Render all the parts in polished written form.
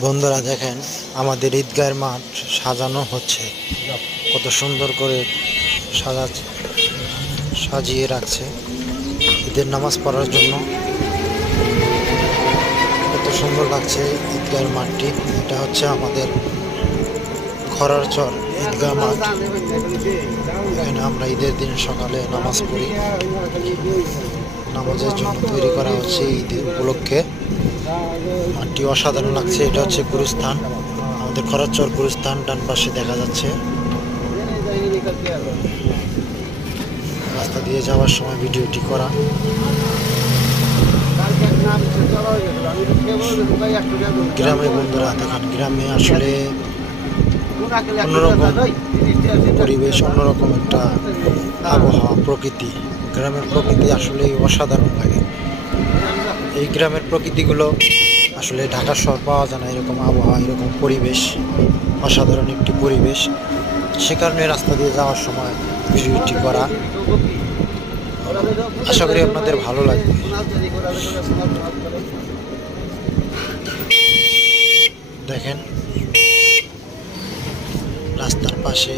বন্ধুরা দেখেন আমাদের ঈদগাহের মাঠ সাজানো হচ্ছে, কত সুন্দর করে সাজিয়ে রাখছে ঈদের নামাজ পড়ার জন্য। কত সুন্দর লাগছে ঈদগাহের মাঠটি। এটা হচ্ছে আমাদের খরারচর ঈদগাহ মাঠ। এখানে আমরা ঈদের দিন সকালে নামাজ পড়ি। নামাজের জন্য তৈরি করা হচ্ছে ঈদের উপলক্ষে। মাঠটি অসাধারণ লাগছে। এটা হচ্ছে গুরুস্থান, আমাদের খরারচর গুরুস্থান ডান পাশে দেখা যাচ্ছে। রাস্তা দিয়ে যাওয়ার সময় ভিডিওটি করা। গ্রামে বন্ধুরা দেখেন, গ্রামে আসলে অন্যরকম পরিবেশ, অন্যরকম একটা আবহাওয়া, প্রকৃতি। গ্রামের প্রকৃতি আসলে অসাধারণ লাগে। এই গ্রামের প্রকৃতিগুলো আসলে ঢাকা শহর পাওয়া যায় না, এরকম আবহাওয়া, এরকম পরিবেশ, অসাধারণ একটি পরিবেশ। সে কারণে রাস্তা দিয়ে যাওয়ার সময় ভিডিওটি করা। আশা করি আপনাদের ভালো লাগবে। দেখেন রাস্তার পাশে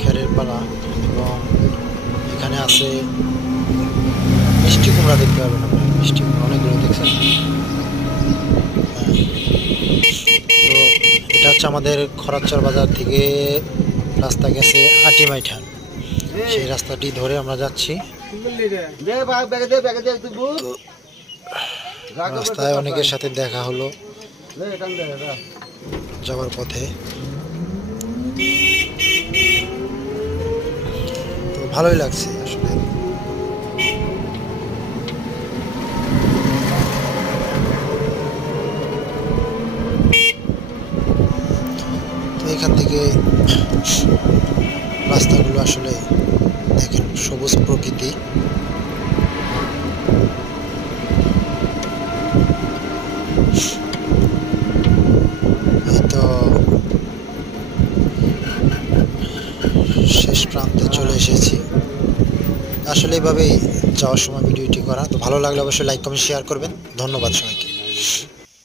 খেরের পালা, এবং এখানে আছে মিষ্টি কুমড়া, দেখতে পাবেন আপনারা। মিষ্টি কুমড়া অনেকগুলো দেখছেন। তো এটা হচ্ছে আমাদের খরারচর বাজার থেকে রাস্তা গেছে আটিমাইঠান, সেই রাস্তাটি ধরে আমরা যাচ্ছি। রাস্তায় অনেকের সাথে দেখা হলো যাওয়ার পথে। তো ভালোই লাগছে আসলে। তো এখান থেকে রাস্তাগুলো আসলে দেখেন, সবুজ প্রকৃতি। তো শেষ প্রান্তে চলে এসেছি। আসলে এভাবেই যাওয়ার সময় ভিডিওটি করা। তো ভালো লাগলে অবশ্যই লাইক, কমেন্ট, শেয়ার করবেন। ধন্যবাদ সবাইকে।